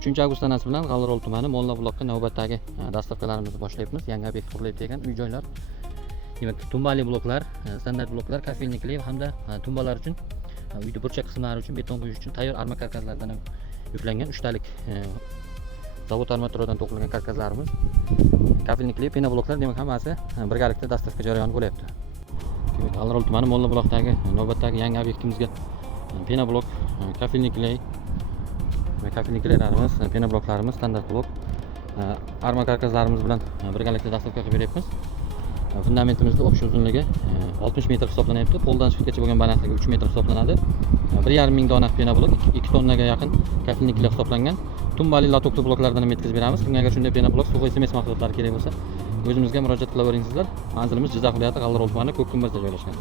3-avgust sanasi bilan G'allarol tumani Molla buloqqa navbatdagi dastavkalarimizni boshlayapmiz. Yangi obyekt qurilyapti ekan. Uy-joylar, demak, tumbali bloklar, standart bloklar, kafelnikli hamda tumbalar uchun uyda burchak qismlari uchun beton quyish uchun tayyor arma karkaslardan ham yuklangan 3 talik zavod armaturadan to'qilgan karkaslarimiz, kafelnikli pena bloklar, demak, hammasi birgalikda dastavka jarayoni bo'lyapti. Demak, G'allarol tumani Molla buloqdagi navbatdagi yangi obyektimizga pena blok, kafelniklarimiz, pena bloklarimiz, standart blok, arma karkaslarimiz bilan birgalikda dastavka qilib beryapmiz. Fundamentimizning общий uzunligi 60 metr hisoblanyapti. Poldan shiftgacha bo'lgan balandligi 3 metr hisoblanadi. 1,5 ming dona pena blok, 2 tonnaga yaqin kafelniklar hisoblangan. Tumbali latokli bloklardan ham yetkazib beramiz. Kimga agar shunday pena blok, sug'oy SMS mahsulotlari kerak bo'lsa, o'zimizga murojaat qilaveringizlar. Manzilimiz Jizzax viloyati G'allarol tumani Ko'kkumbazda joylashgan.